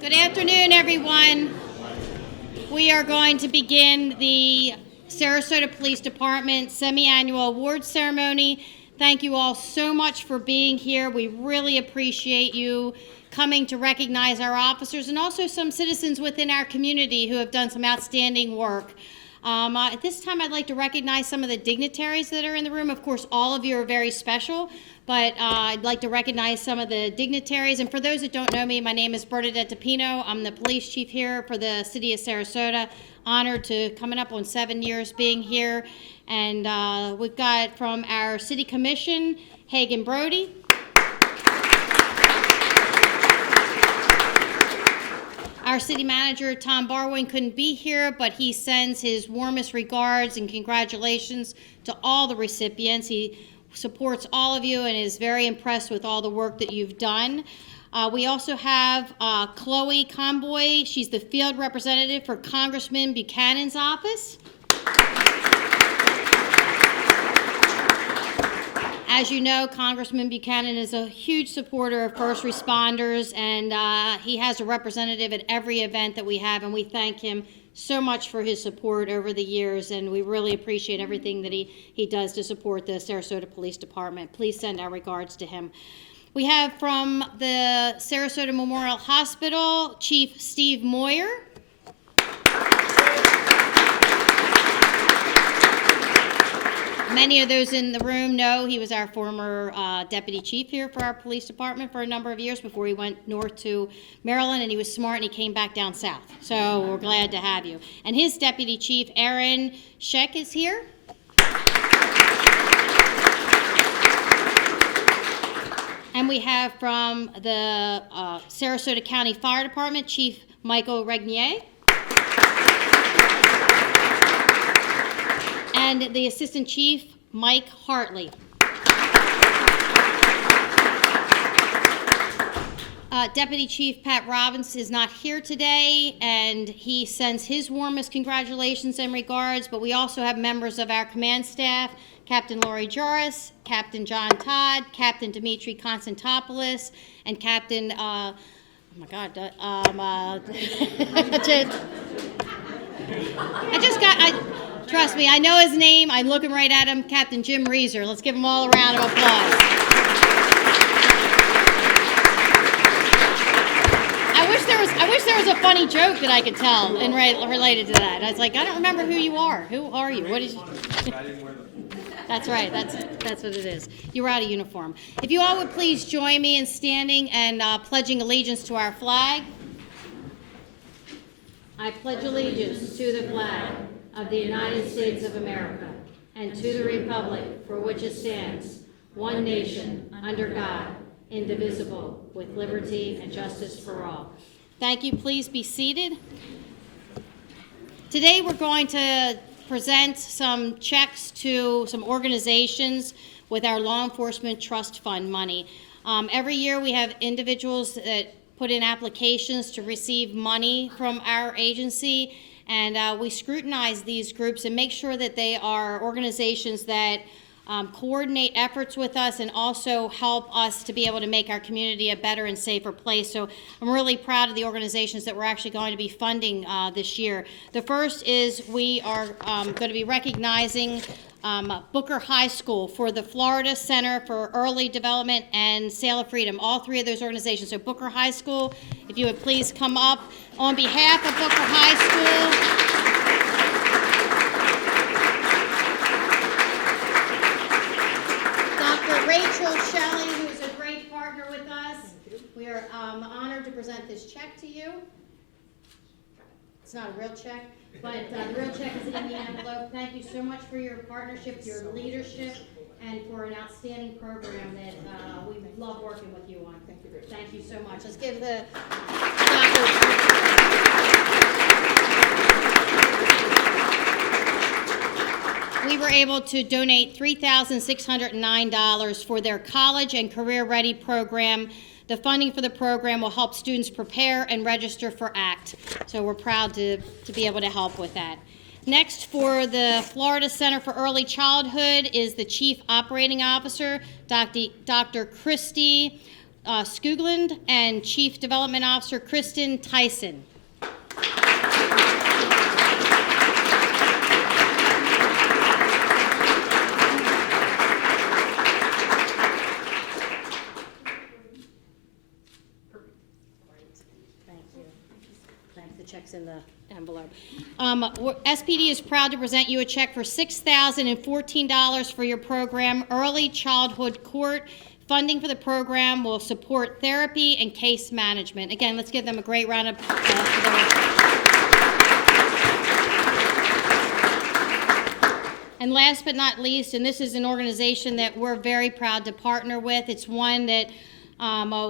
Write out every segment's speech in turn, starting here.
Good afternoon, everyone. We are going to begin the Sarasota Police Department semi-annual award ceremony. Thank you all so much for being here. We really appreciate you coming to recognize our officers and also some citizens within our community who have done some outstanding work. At this time, I'd like to recognize some of the dignitaries that are in the room. Of course, all of you are very special, but I'd like to recognize some of the dignitaries. And for those that don't know me, my name is Bernadette DiPino. I'm the police chief here for the city of Sarasota. Honored to coming up on 7 years being here. And we've got from our city commission, Hagan Brody. Our city manager, Tom Barwin, couldn't be here, but he sends his warmest regards and congratulations to all the recipients. He supports all of you and is very impressed with all the work that you've done. We also have Chloe Conboy. She's the field representative for Congressman Buchanan's office. As you know, Congressman Buchanan is a huge supporter of first responders, and he has a representative at every event that we have, and we thank him so much for his support over the years, and we really appreciate everything that he does to support the Sarasota Police Department. Please send our regards to him. We have from the Sarasota Memorial Hospital, Chief Steve Moyer. Many of those in the room know he was our former deputy chief here for our police department for a number of years before he went north to Maryland, and he was smart and he came back down south. So we're glad to have you. And his deputy chief, Aaron Sheck, is here. And we have from the Sarasota County Fire Department, Chief Michael Regnier. And the Assistant Chief, Mike Hartley. Deputy Chief Pat Robbins is not here today, and he sends his warmest congratulations and regards, but we also have members of our command staff, Captain Lori Joris, Captain John Todd, Captain Dimitri Konstantopoulos, and Captain, oh my God, trust me, I know his name. I'm looking right at him, Captain Jim Reeser. Let's give him all a round of applause. I wish there was a funny joke that I could tell and related to that. I was like, I don't remember who you are. Who are you? What is you? That's right. That's what it is. You were out of uniform. If you all would please join me in standing and pledging allegiance to our flag. I pledge allegiance to the flag of the United States of America and to the republic for which it stands, one nation, under God, indivisible, with liberty and justice for all. Thank you. Please be seated. Today we're going to present some checks to some organizations with our Law Enforcement Trust Fund money. Every year we have individuals that put in applications to receive money from our agency, and we scrutinize these groups and make sure that they are organizations that coordinate efforts with us and also help us to be able to make our community a better and safer place. So I'm really proud of the organizations that we're actually going to be funding this year. The first is we are going to be recognizing Booker High School for the Florida Center for Early Development and Sale of Freedom, all three of those organizations. So Booker High School, if you would please come up. On behalf of Booker High School, Rachel Shelley, who's a great partner with us. We are honored to present this check to you. It's not a real check, but the real check is in the envelope. Thank you so much for your partnership, your leadership, and for an outstanding program that we love working with you on. Thank you so much. Let's give the We were able to donate $3,609 for their college and career ready program. The funding for the program will help students prepare and register for ACT. So we're proud to be able to help with that. Next, for the Florida Center for Early Childhood is the Chief Operating Officer, Dr. Christy Skoogland and Chief Development Officer Kristen Tyson. Checks in the envelope. SPD is proud to present you a check for $6,014 for your program, Early Childhood Court. Funding for the program will support therapy and case management. Again, let's give them a great round of applause. And last but not least, and this is an organization that we're very proud to partner with. It's one that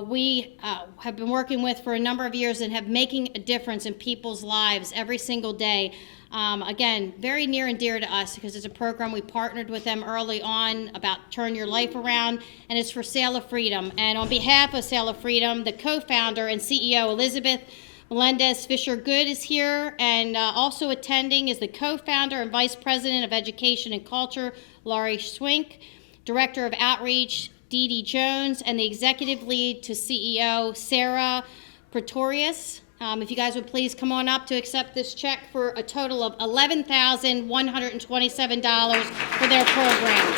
we have been working with for a number of years and have making a difference in people's lives every single day. Again, very near and dear to us because it's a program we partnered with them early on about Turn Your Life Around, and it's for Sail of Freedom. And on behalf of Sail of Freedom, the co-founder and CEO Elizabeth Melendez Fisher-Good is here, and also attending is the co-founder and vice president of Education and Culture, Laurie Swink, director of Outreach, Dee Dee Jones, and the executive lead to CEO, Sarah Meritorious. If you guys would please come on up to accept this check for a total of $11,127 for their program.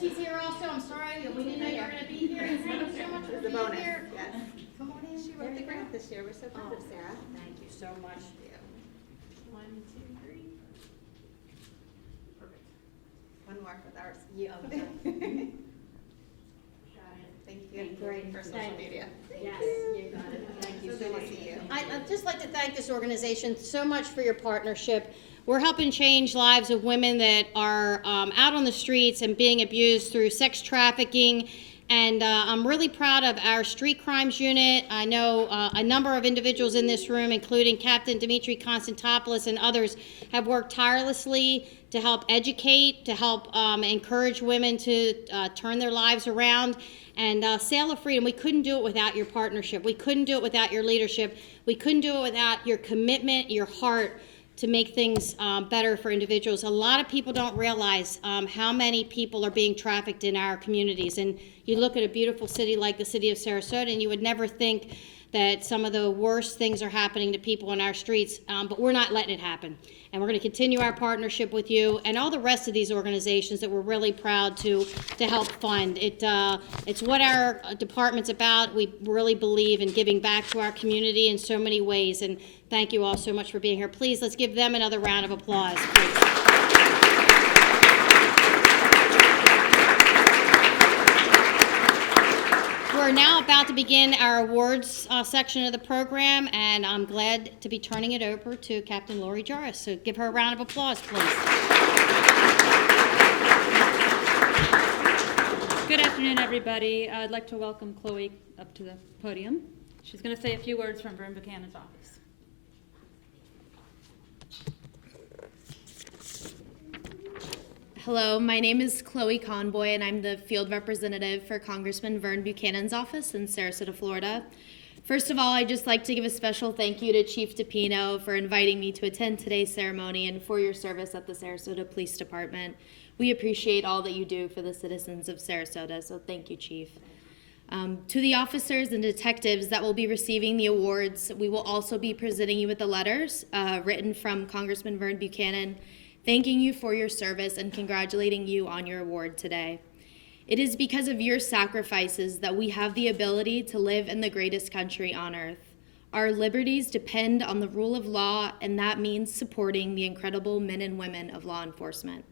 He's here also. I'm sorry, we didn't know you were going to be here. Thank you so much for being here. Yes. Come on in. She wrote the grant this year. We're so proud of Sarah. Thank you so much. Yeah. 1, 2, 3. Perfect. One more with ours. Yeah. Thank you. Great. For social media. Yes, you got it. Thank you So so good to much. see you. I'd just like to thank this organization so much for your partnership. We're helping change lives of women that are out on the streets and being abused through sex trafficking. And I'm really proud of our street crimes unit. I know a number of individuals in this room, including Captain Dimitri Konstantopoulos and others, have worked tirelessly to help educate, to help encourage women to turn their lives around. And Sail of Freedom, we couldn't do it without your partnership. We couldn't do it without your leadership. We couldn't do it without your commitment, your heart to make things better for individuals. A lot of people don't realize how many people are being trafficked in our communities. And you look at a beautiful city like the city of Sarasota, and you would never think that some of the worst things are happening to people in our streets, but we're not letting it happen. And we're going to continue our partnership with you and all the rest of these organizations that we're really proud to help fund. It's what our department's about. We really believe in giving back to our community in so many ways, and thank you all so much for being here. Please, let's give them another round of applause, please. We're now about to begin our awards section of the program, and I'm glad to be turning it over to Captain Lori Jarvis. So give her a round of applause, please. Good afternoon, everybody. I'd like to welcome Chloe up to the podium. She's going to say a few words from Vern Buchanan's office. Hello, my name is Chloe Conboy, and I'm the field representative for Congressman Vern Buchanan's office in Sarasota, Florida. First of all, I'd just like to give a special thank you to Chief DiPino for inviting me to attend today's ceremony and for your service at the Sarasota Police Department. We appreciate all that you do for the citizens of Sarasota, so thank you, Chief. To the officers and detectives that will be receiving the awards, we will also be presenting you with the letters written from Congressman Vern Buchanan, thanking you for your service and congratulating you on your award today. It is because of your sacrifices that we have the ability to live in the greatest country on earth. Our liberties depend on the rule of law, and that means supporting the incredible men and women of law enforcement.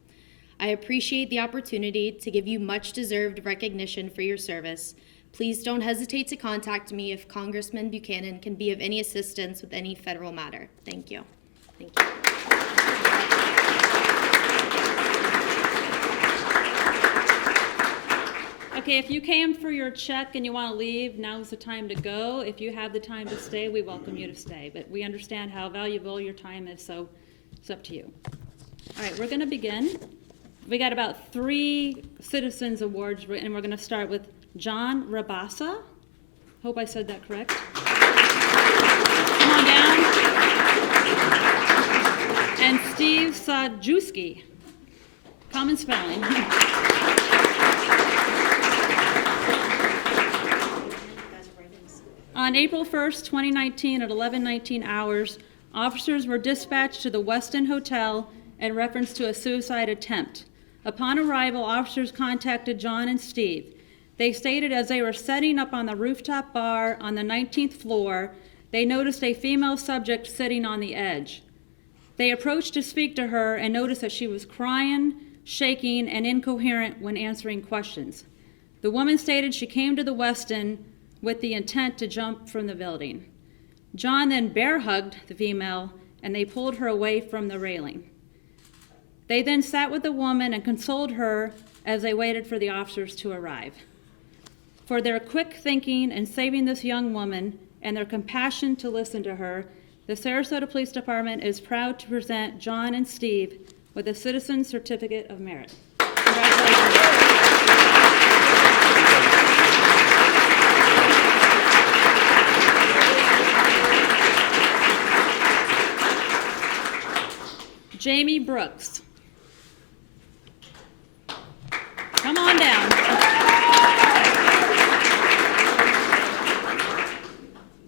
I appreciate the opportunity to give you much-deserved recognition for your service. Please don't hesitate to contact me if Congressman Buchanan can be of any assistance with any federal matter. Thank you. Thank you. Okay, if you came for your check and you want to leave, now's the time to go. If you have the time to stay, we welcome you to stay. But we understand how valuable your time is, so it's up to you. All right, we're going to begin. We got about 3 Citizens Awards, and we're going to start with John Rabasa. Hope I said that correct. Come on down. Jewski. Common spelling. On April 1st, 2019, at 11:19 hours, officers were dispatched to the Westin Hotel in reference to a suicide attempt. Upon arrival, officers contacted John and Steve. They stated as they were setting up on the rooftop bar on the 19th floor, they noticed a female subject sitting on the edge. They approached to speak to her and noticed that she was crying, shaking, and incoherent when answering questions. The woman stated she came to the Westin with the intent to jump from the building. John then bear hugged the female and they pulled her away from the railing. They then sat with the woman and consoled her as they waited for the officers to arrive. For their quick thinking in saving this young woman and their compassion to listen to her, the Sarasota Police Department is proud to present John and Steve with a Citizen Certificate of Merit. Congratulations. Jamie Brooks. Come on down.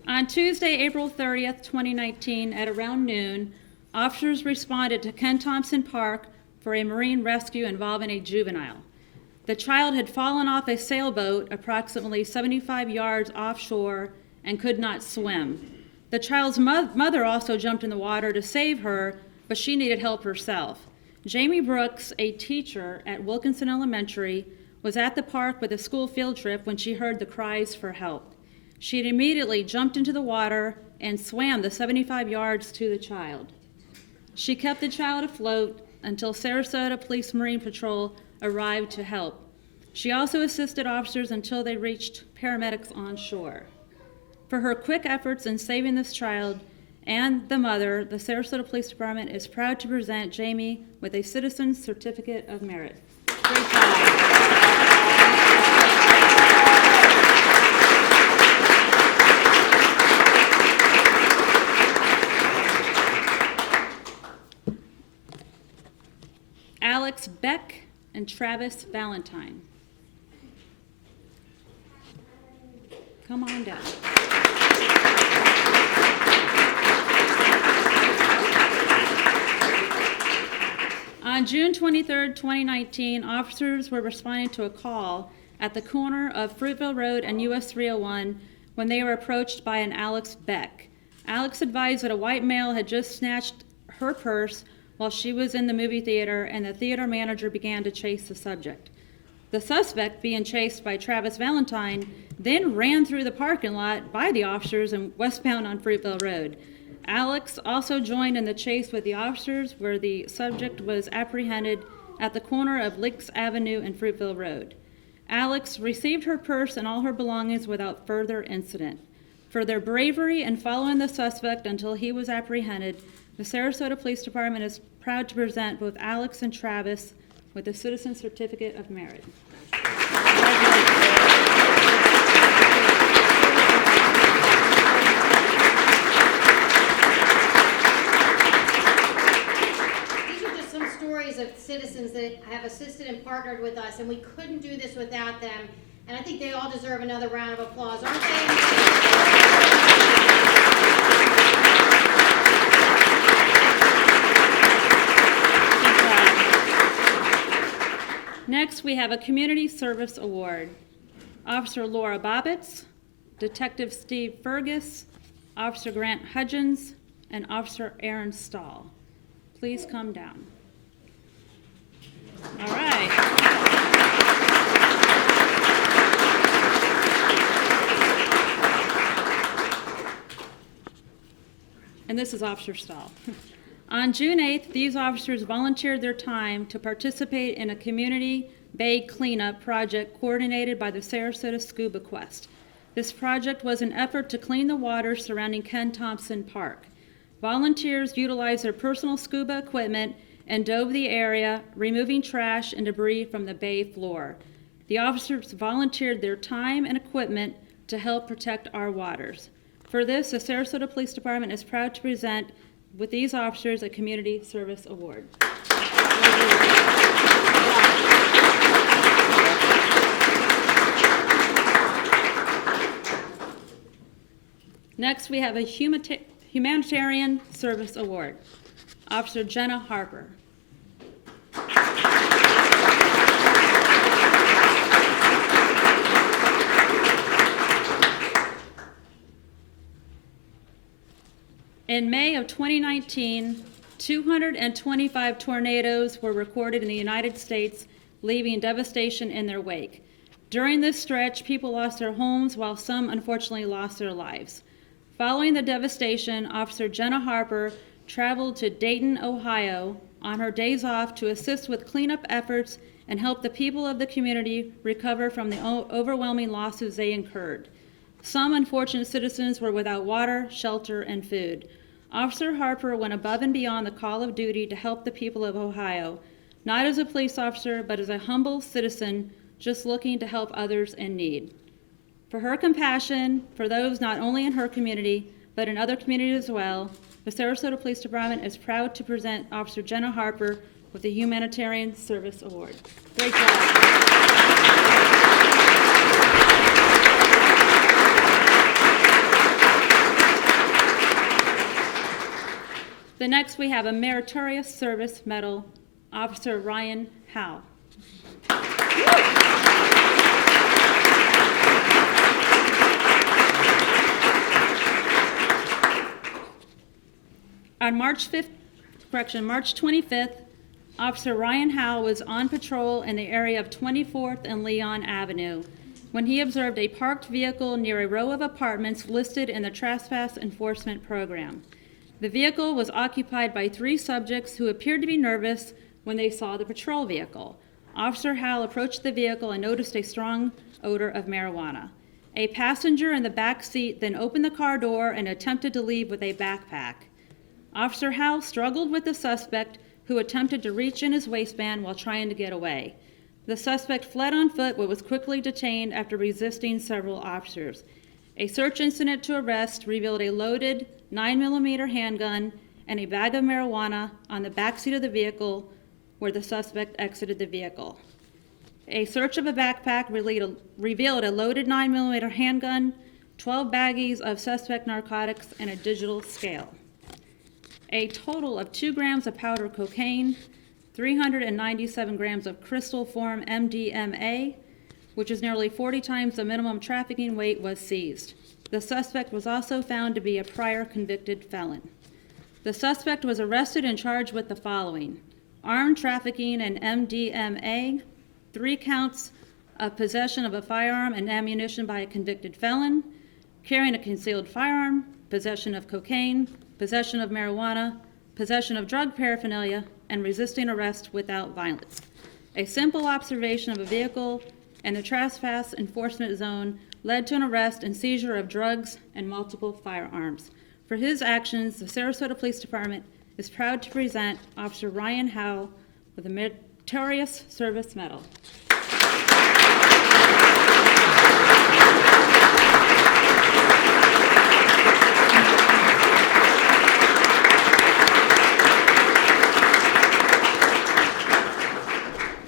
On Tuesday, April 30th, 2019, at around noon, officers responded to Ken Thompson Park for a marine rescue involving a juvenile. The child had fallen off a sailboat approximately 75 yards offshore and could not swim. The child's mother also jumped in the water to save her, but she needed help herself. Jamie Brooks, a teacher at Wilkinson Elementary, was at the park with a school field trip when she heard the cries for help. She had immediately jumped into the water and swam the 75 yards to the child. She kept the child afloat until Sarasota Police Marine Patrol arrived to help. She also assisted officers until they reached paramedics on shore. For her quick efforts in saving this child and the mother, the Sarasota Police Department is proud to present Jamie with a Citizen's Certificate of Merit. Great job. Alex Beck and Travis Valentine. Come on down. On June 23rd, 2019, officers were responding to a call at the corner of Fruitville Road and US 301 when they were approached by an Alex Beck. Alex advised that a white male had just snatched her purse while she was in the movie theater, and the theater manager began to chase the subject. The suspect, being chased by Travis Valentine, then ran through the parking lot by the officers and westbound on Fruitville Road. Alex also joined in the chase with the officers, where the subject was apprehended at the corner of Licks Avenue and Fruitville Road. Alex received her purse and all her belongings without further incident. For their bravery in following the suspect until he was apprehended, the Sarasota Police Department is proud to present both Alex and Travis with the Citizen Certificate of Merit. Of citizens that have assisted and partnered with us, and we couldn't do this without them, and I think they all deserve another round of applause, aren't they? Next, we have a Community Service Award. Officer Laura Bobbitz, Detective Steve Fergus, Officer Grant Hudgens, and Officer Aaron Stahl. Please come down. All right. And this is Officer Stahl. On June 8th, these officers volunteered their time to participate in a community bay cleanup project coordinated by the Sarasota Scuba Quest. This project was an effort to clean the water surrounding Ken Thompson Park. Volunteers utilized their personal scuba equipment and dove the area, removing trash and debris from the bay floor. The officers volunteered their time and equipment to help protect our waters. For this, the Sarasota Police Department is proud to present with these officers a Community Service Award. Next, we have a Humanitarian Service Award. Officer Jenna Harper. In May of 2019, 225 tornadoes were recorded in the United States, leaving devastation in their wake. During this stretch, people lost their homes while some unfortunately lost their lives. Following the devastation, Officer Jenna Harper traveled to Dayton, Ohio on her days off to assist with cleanup efforts and help the people of the community recover from the overwhelming losses they incurred. Some unfortunate citizens were without water, shelter, and food. Officer Harper went above and beyond the call of duty to help the people of Ohio, not as a police officer, but as a humble citizen just looking to help others in need. For her compassion for those not only in her community, but in other communities as well, the Sarasota Police Department is proud to present Officer Jenna Harper with the Humanitarian Service Award. Great job. The next, we have a Meritorious Service Medal, Officer Ryan Howe. On March 25th, Officer Ryan Howe was on patrol in the area of 24th and Leon Avenue when he observed a parked vehicle near a row of apartments listed in the Trespass Enforcement Program. The vehicle was occupied by 3 subjects who appeared to be nervous when they saw the patrol vehicle. Officer Howe approached the vehicle and noticed a strong odor of marijuana. A passenger in the back seat then opened the car door and attempted to leave with a backpack. Officer Howe struggled with the suspect, who attempted to reach in his waistband while trying to get away. The suspect fled on foot but was quickly detained after resisting several officers. A search incident to arrest revealed a loaded 9mm handgun and a bag of marijuana on the back seat of the vehicle where the suspect exited the vehicle. A search of a backpack revealed a loaded 9mm handgun, 12 baggies of suspect narcotics, and a digital scale. A total of 2 grams of powder cocaine, 397 grams of crystal form MDMA, which is nearly 40 times the minimum trafficking weight, was seized. The suspect was also found to be a prior convicted felon. The suspect was arrested and charged with the following: armed trafficking and MDMA, 3 counts of possession of a firearm and ammunition by a convicted felon, carrying a concealed firearm, possession of cocaine, possession of marijuana, possession of drug paraphernalia, and resisting arrest without violence. A simple observation of a vehicle in the trespass enforcement zone led to an arrest and seizure of drugs and multiple firearms. For his actions, the Sarasota Police Department is proud to present Officer Ryan Howe with the Meritorious Service Medal.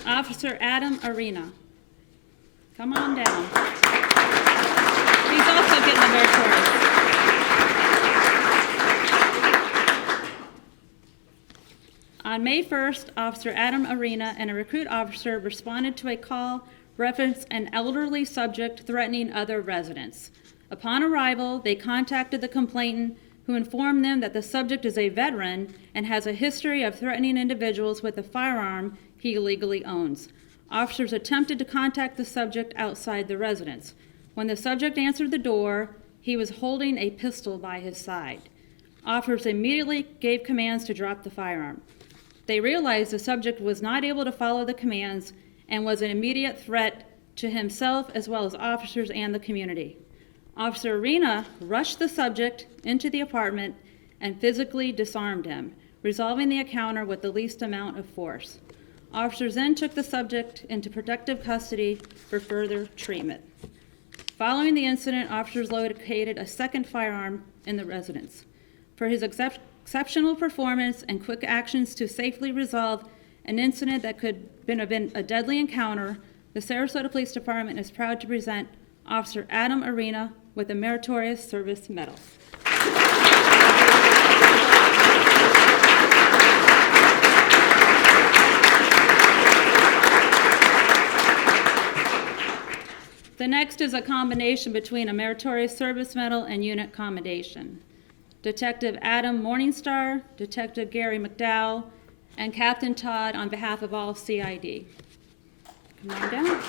Officer Adam Arena. Come on down. He's also getting a Meritorious. On May 1st, Officer Adam Arena and a recruit officer responded to a call referencing an elderly subject threatening other residents. Upon arrival, they contacted the complainant, who informed them that the subject is a veteran and has a history of threatening individuals with a firearm he illegally owns. Officers attempted to contact the subject outside the residence. When the subject answered the door, he was holding a pistol by his side. Officers immediately gave commands to drop the firearm. They realized the subject was not able to follow the commands and was an immediate threat to himself as well as officers and the community. Officer Arena rushed the subject into the apartment and physically disarmed him, resolving the encounter with the least amount of force. Officers then took the subject into protective custody for further treatment. Following the incident, officers located a second firearm in the residence. For his exceptional performance and quick actions to safely resolve an incident that could have been a deadly encounter, the Sarasota Police Department is proud to present Officer Adam Arena with the Meritorious Service Medal. The next is a combination between a Meritorious Service Medal and Unit Commendation. Detective Adam Morningstar, Detective Gary McDowell, and Captain Todd on behalf of all CID. Come on down.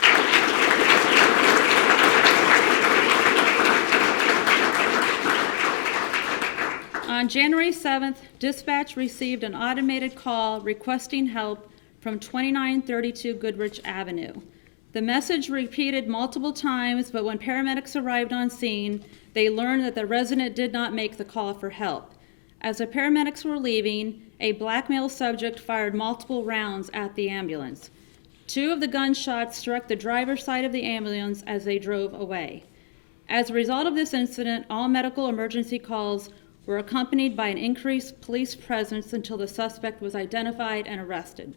On January 7th, dispatch received an automated call requesting help from 2932 Goodrich Avenue. The message repeated multiple times, but when paramedics arrived on scene, they learned that the resident did not make the call for help. As the paramedics were leaving, a black male subject fired multiple rounds at the ambulance. 2 of the gunshots struck the driver's side of the ambulance as they drove away. As a result of this incident, all medical emergency calls were accompanied by an increased police presence until the suspect was identified and arrested.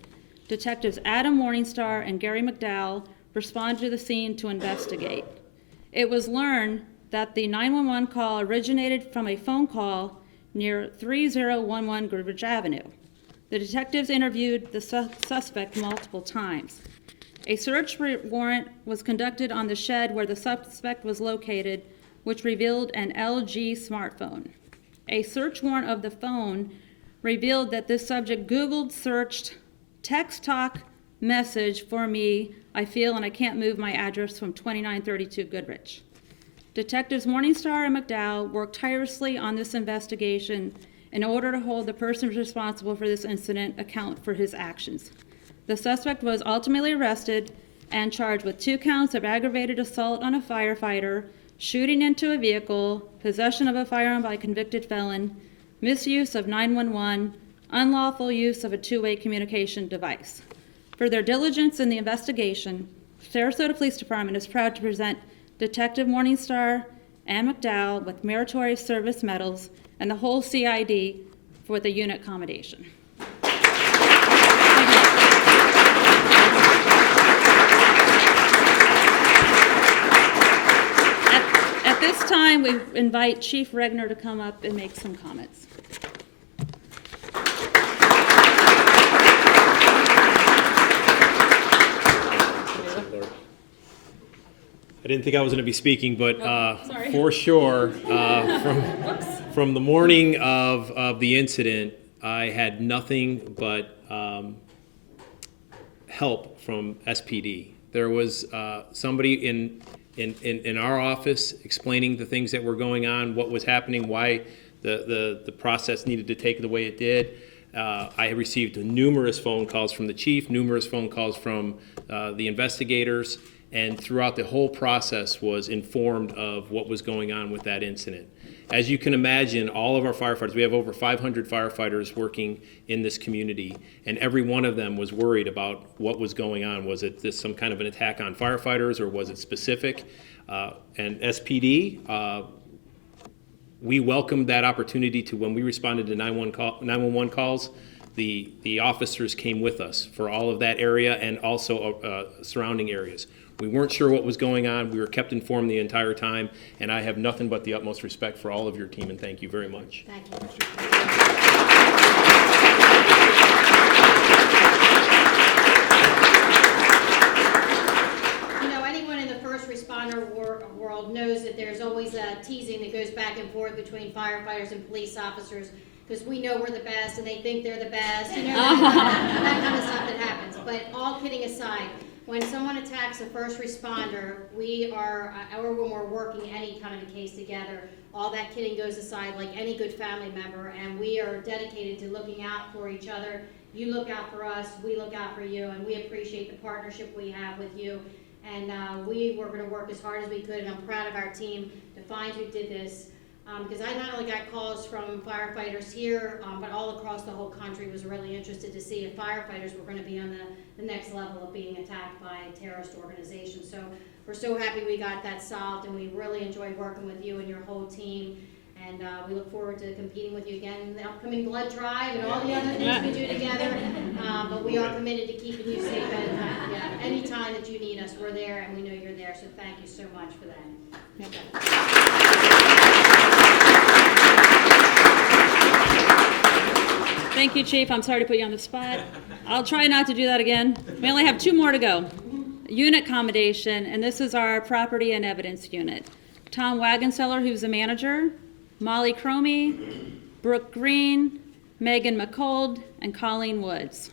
Detectives Adam Morningstar and Gary McDowell responded to the scene to investigate. It was learned that the 911 call originated from a phone call near 3011 Goodrich Avenue. The detectives interviewed the suspect multiple times. A search warrant was conducted on the shed where the suspect was located, which revealed an LG smartphone. A search warrant of the phone revealed that this subject Googled, searched, text talk message for me, I feel and I can't move my address from 2932 Goodrich. Detectives Morningstar and McDowell worked tirelessly on this investigation in order to hold the person responsible for this incident account for his actions. The suspect was ultimately arrested and charged with 2 counts of aggravated assault on a firefighter, shooting into a vehicle, possession of a firearm by a convicted felon, misuse of 911, unlawful use of a 2-way communication device. For their diligence in the investigation, Sarasota Police Department is proud to present Detective Morningstar and McDowell with Meritorious Service Medals and the whole CID for the unit commendation. At this time, we invite Chief Regner to come up and make some comments. I didn't think I was going to be speaking, but sorry. for sure, from the morning of the incident, I had nothing but help from SPD. There was somebody in our office explaining the things that were going on, what was happening, why the process needed to take the way it did. I received numerous phone calls from the chief, numerous phone calls from the investigators, and throughout the whole process was informed of what was going on with that incident. As you can imagine, all of our firefighters, we have over 500 firefighters working in this community, and every one of them was worried about what was going on. Was it this some kind of an attack on firefighters, or was it specific? And SPD, we welcomed that opportunity to, when we responded to 911 calls, the officers came with us for all of that area and also surrounding areas. We weren't sure what was going on. We were kept informed the entire time, and I have nothing but the utmost respect for all of your team, and thank you very much. Thank you. You know, anyone in the first responder world knows that there's always a teasing that goes back and forth between firefighters and police officers, because we know we're the best and they think they're the best. You know, that kind of stuff that happens. But all kidding aside, when someone attacks a first responder, or when we're working any kind of a case together, all that kidding goes aside like any good family member, and we are dedicated to looking out for each other. You look out for us, we look out for you, and we appreciate the partnership we have with you. And we were going to work as hard as we could, and I'm proud of our team to find who did this. Because I not only got calls from firefighters here, but all across the whole country was really interested to see if firefighters were going to be on the next level of being attacked by a terrorist organization. So we're so happy we got that solved, and we really enjoyed working with you and your whole team. And we look forward to competing with you again in the upcoming blood drive and all the other things we do together. But we are committed to keeping you safe any time that you need us. We're there, and we know you're there. So thank you so much for that. Thank you, Chief. I'm sorry to put you on the spot. I'll try not to do that again. We only have 2 more to go. Unit commendation, and this is our property and evidence unit. Tom Wagenseller, who's the manager, Molly Cromie, Brooke Green, Megan McCold, and Colleen Woods.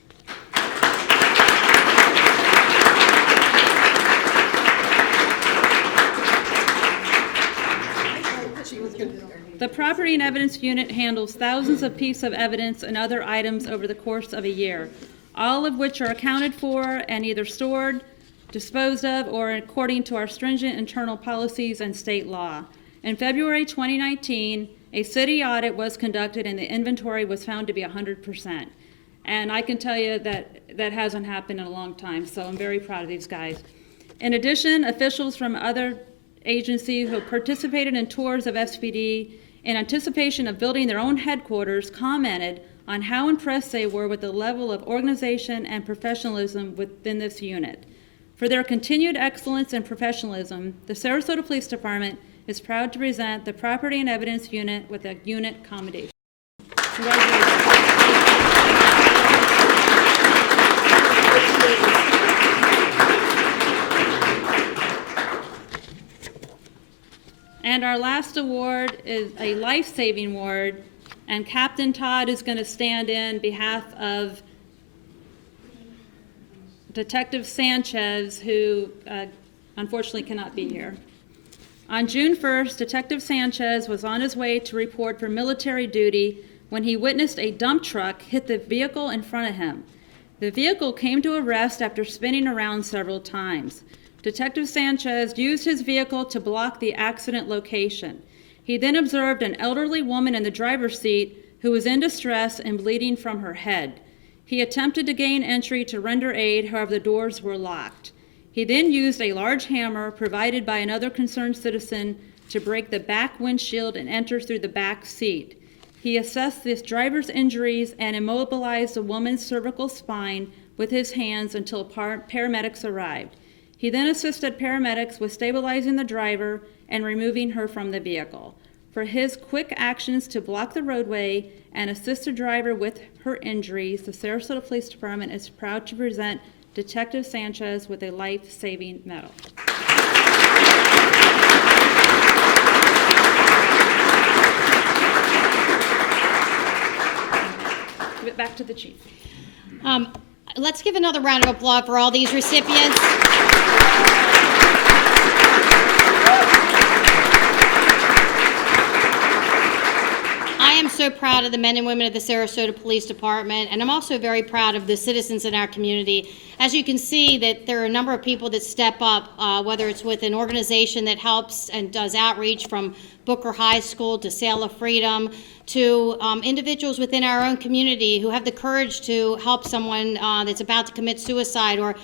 The Property and Evidence Unit handles thousands of pieces of evidence and other items over the course of a year, all of which are accounted for and either stored, disposed of, or according to our stringent internal policies and state law. In February 2019, a city audit was conducted and the inventory was found to be 100%. And I can tell you that that hasn't happened in a long time, so I'm very proud of these guys. In addition, officials from other agencies who participated in tours of SPD in anticipation of building their own headquarters commented on how impressed they were with the level of organization and professionalism within this unit. For their continued excellence and professionalism, the Sarasota Police Department is proud to present the Property and Evidence Unit with a unit commendation. Congratulations. And our last award is a life-saving award, and Captain Todd is going to stand in behalf of Detective Sanchez, who unfortunately cannot be here. On June 1st, Detective Sanchez was on his way to report for military duty when he witnessed a dump truck hit the vehicle in front of him. The vehicle came to a rest after spinning around several times. Detective Sanchez used his vehicle to block the accident location. He then observed an elderly woman in the driver's seat who was in distress and bleeding from her head. He attempted to gain entry to render aid, however the doors were locked. He then used a large hammer provided by another concerned citizen to break the back windshield and enter through the back seat. He assessed this driver's injuries and immobilized the woman's cervical spine with his hands until paramedics arrived. He then assisted paramedics with stabilizing the driver and removing her from the vehicle. For his quick actions to block the roadway and assist the driver with her injuries, the Sarasota Police Department is proud to present Detective Sanchez with a life-saving medal. Give it back to the chief. Let's give another round of applause for all these recipients. I am so proud of the men and women of the Sarasota Police Department, and I'm also very proud of the citizens in our community. As you can see, that there are a number of people that step up, whether it's with an organization that helps and does outreach from Booker High School to Sail of Freedom, to individuals within our own community who have the courage to help someone that's about to commit suicide or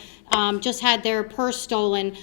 just had their purse stolen.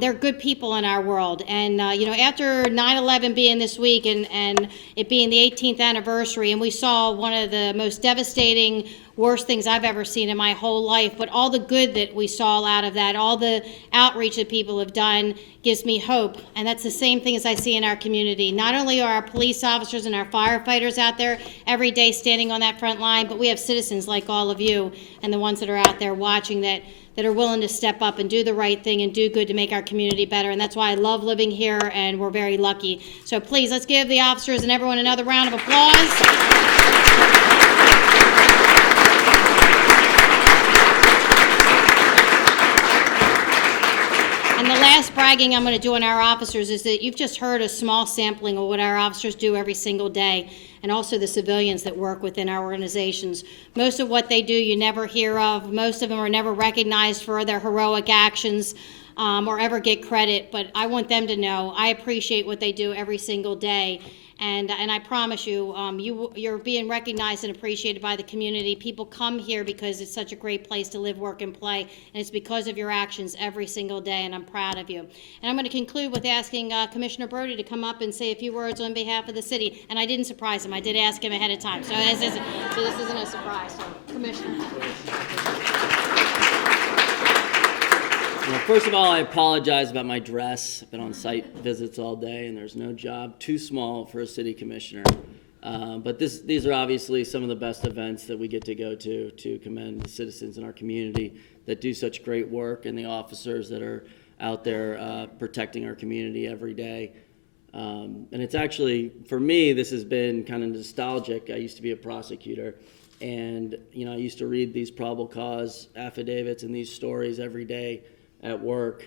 They're good people in our world. And, you know, after 9/11 being this week and it being the 18th anniversary, and we saw one of the most devastating, worst things I've ever seen in my whole life, but all the good that we saw out of that, all the outreach that people have done gives me hope. And that's the same thing as I see in our community. Not only are our police officers and our firefighters out there every day standing on that front line, but we have citizens like all of you and the ones that are out there watching that are willing to step up and do the right thing and do good to make our community better. And that's why I love living here, and we're very lucky. So please, let's give the officers and everyone another round of applause. And the last bragging I'm going to do on our officers is that you've just heard a small sampling of what our officers do every single day, and also the civilians that work within our organizations. Most of what they do you never hear of. Most of them are never recognized for their heroic actions or ever get credit, but I want them to know I appreciate what they do every single day. And I promise you, you're being recognized and appreciated by the community. People come here because it's such a great place to live, work, and play, and it's because of your actions every single day, and I'm proud of you. And I'm going to conclude with asking Commissioner Brody to come up and say a few words on behalf of the city. And I didn't surprise him. I did ask him ahead of time, so this isn't a surprise. So, Commissioner. Well, first of all, I apologize about my dress. I've been on site visits all day, and there's no job too small for a city commissioner. But these are obviously some of the best events that we get to go to commend the citizens in our community that do such great work, and the officers that are out there protecting our community every day. And it's actually, for me, this has been kind of nostalgic. I used to be a prosecutor, and I used to read these probable cause affidavits and these stories every day at work,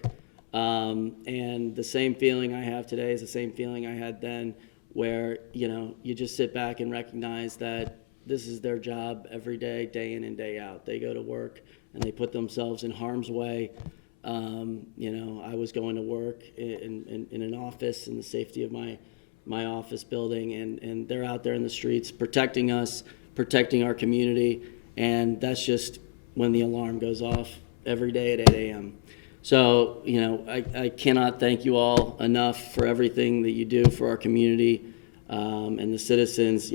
and the same feeling I have today is the same feeling I had then, where you just sit back and recognize that this is their job every day, day in and day out. They go to work and they put themselves in harm's way. I was going to work in an office in the safety of my office building, and they're out there in the streets protecting us, protecting our community, and that's just when the alarm goes off every day at 8 a.m. So, I cannot thank you all enough for everything that you do for our community and the citizens.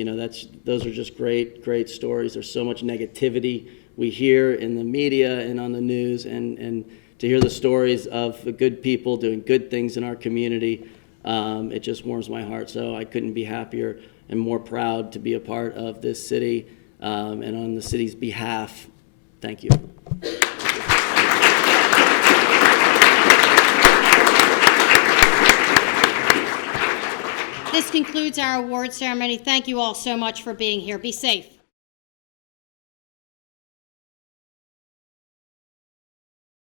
Those are just great, great stories. There's so much negativity we hear in the media and on the news, and to hear the stories of the good people doing good things in our community, it just warms my heart. So I couldn't be happier and more proud to be a part of this city, and on the city's behalf, thank you. This concludes our award ceremony. Thank you all so much for being here. Be safe.